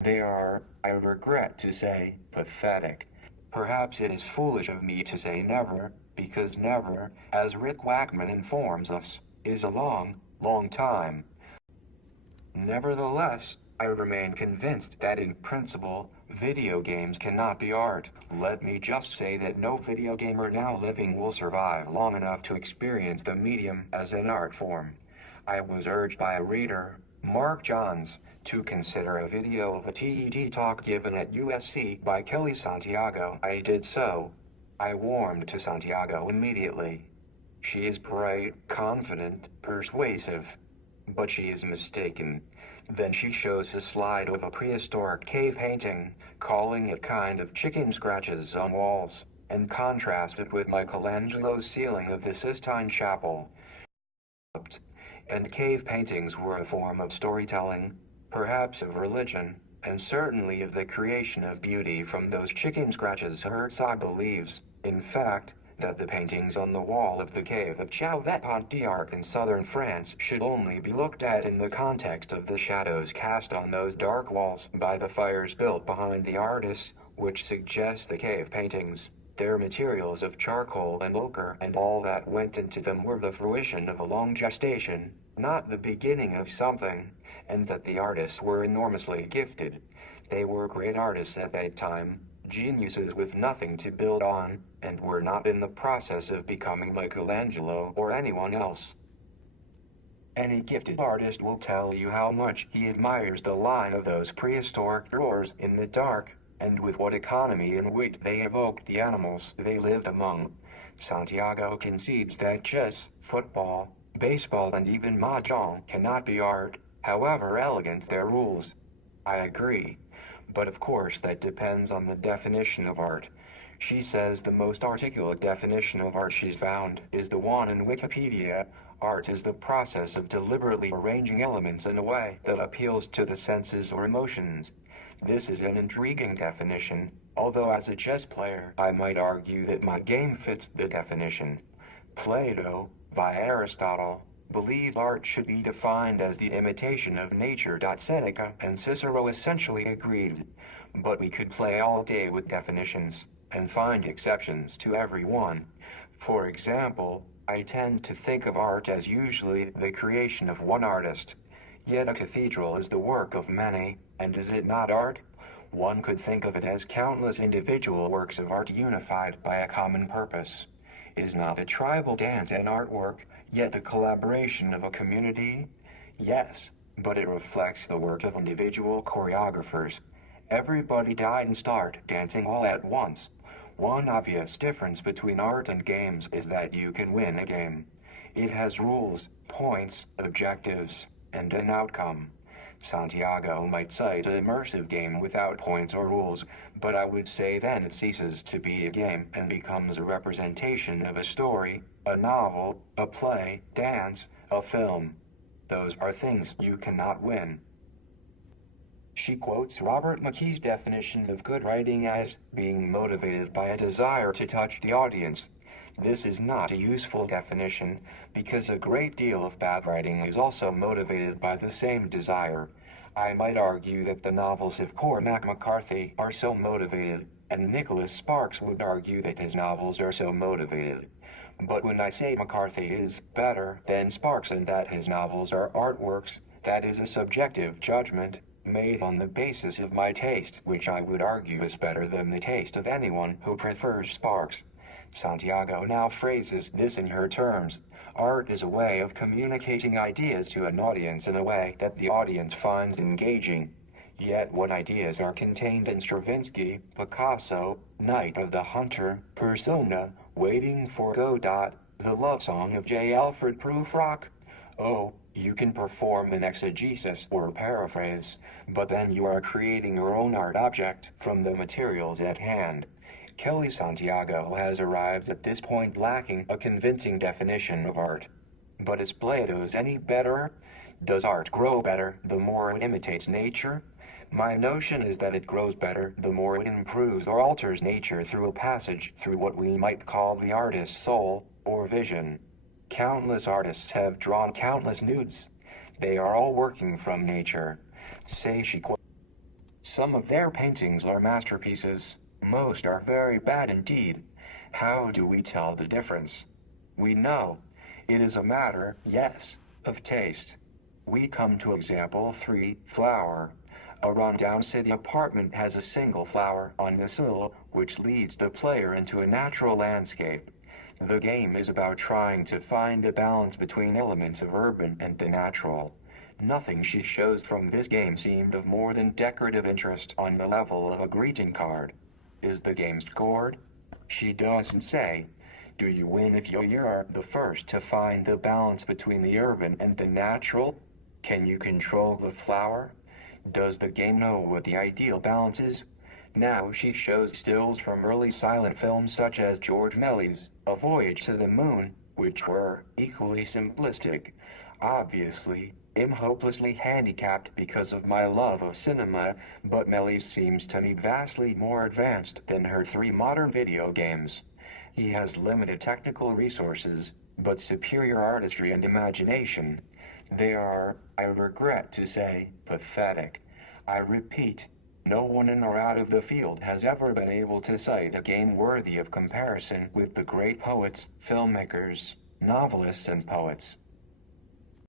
They are, I regret to say, pathetic. Perhaps it is foolish of me to say never, because never, as Rick Wakeman informs us, is a long, long time. Nevertheless, I remain convinced that in principle, video games cannot be art. Let me just say that no video gamer now living will survive long enough to experience the medium as an art form. I was urged by a reader, Mark Johns, to consider a video of a TED talk given at USC by Kelly Santiago. I did so. I warmed to Santiago immediately. She is bright, confident, persuasive. But she is mistaken. Then she shows a slide of a prehistoric cave painting, calling it kind of chicken scratches on walls, and contrasts it with Michelangelo's ceiling of the Sistine Chapel. And cave paintings were a form of storytelling, perhaps of religion, and certainly of the creation of beauty from those chicken scratches. Herzog believes, in fact, that the paintings on the wall of the cave of Chauvet-Pont-d'Arc in southern France should only be looked at in the context of the shadows cast on those dark walls by the fires built behind the artists, which suggests the cave paintings, their materials of charcoal and ochre and all that went into them were the fruition of a long gestation, not the beginning of something, and that the artists were enormously gifted. They were great artists at that time, geniuses with nothing to build on, and were not in the process of becoming Michelangelo or anyone else. Any gifted artist will tell you how much he admires the line of those prehistoric drawers in the dark, and with what economy and wit they evoked the animals they lived among. Santiago concedes that chess, football, baseball and even mahjong cannot be art, however elegant their rules. I agree. But of course that depends on the definition of art. She says the most articulate definition of art she's found is the one in Wikipedia. Art is the process of deliberately arranging elements in a way that appeals to the senses or emotions. This is an intriguing definition, although as a chess player I might argue that my game fits the definition. Plato, by Aristotle, believed art should be defined as the imitation of nature. Seneca and Cicero essentially agreed, but we could play all day with definitions, and find exceptions to every one. For example, I tend to think of art as usually the creation of one artist. Yet a cathedral is the work of many, and is it not art? One could think of it as countless individual works of art unified by a common purpose. Is not a tribal dance an artwork, yet the collaboration of a community? Yes, but it reflects the work of individual choreographers. Everybody died and started dancing all at once. One obvious difference between art and games is that you can win a game. It has rules, points, objectives, and an outcome. Santiago might cite an immersive game without points or rules, but I would say then it ceases to be a game and becomes a representation of a story, a novel, a play, dance, a film. Those are things you cannot win. She quotes Robert McKee's definition of good writing as being motivated by a desire to touch the audience. This is not a useful definition, because a great deal of bad writing is also motivated by the same desire. I might argue that the novels of Cormac McCarthy are so motivated, and Nicholas Sparks would argue that his novels are so motivated. But when I say McCarthy is better than Sparks and that his novels are artworks, that is a subjective judgment, made on the basis of my taste, which I would argue is better than the taste of anyone who prefers Sparks. Santiago now phrases this in her terms. Art is a way of communicating ideas to an audience in a way that the audience finds engaging. Yet what ideas are contained in Stravinsky, Picasso, Night of the Hunter, Persona, Waiting for Godot, the love song of J. Alfred Prufrock? Oh, you can perform an exegesis or paraphrase, but then you are creating your own art object from the materials at hand. Kelly Santiago has arrived at this point lacking a convincing definition of art. But is Plato's any better? Does art grow better the more it imitates nature? My notion is that it grows better the more it improves or alters nature through a passage through what we might call the artist's soul or vision. Countless artists have drawn countless nudes. They are all working from nature. Say she quotes Some of their paintings are masterpieces. Most are very bad indeed. How do we tell the difference? We know. It is a matter, yes, of taste. We come to example 3, flower. A rundown city apartment has a single flower on the sill, which leads the player into a natural landscape. The game is about trying to find a balance between elements of urban and the natural. Nothing she shows from this game seemed of more than decorative interest on the level of a greeting card. Is the game scored? She doesn't say. Do you win if you're the first to find the balance between the urban and the natural? Can you control the flower? Does the game know what the ideal balance is? Now she shows stills from early silent films such as George Melly's A Voyage to the Moon, which were equally simplistic. Obviously, I'm hopelessly handicapped because of my love of cinema, but Melly seems to me vastly more advanced than her 3 modern video games. He has limited technical resources, but superior artistry and imagination. They are, I regret to say, pathetic. I repeat, no one in or out of the field has ever been able to cite a game worthy of comparison with the great poets, filmmakers, novelists, and poets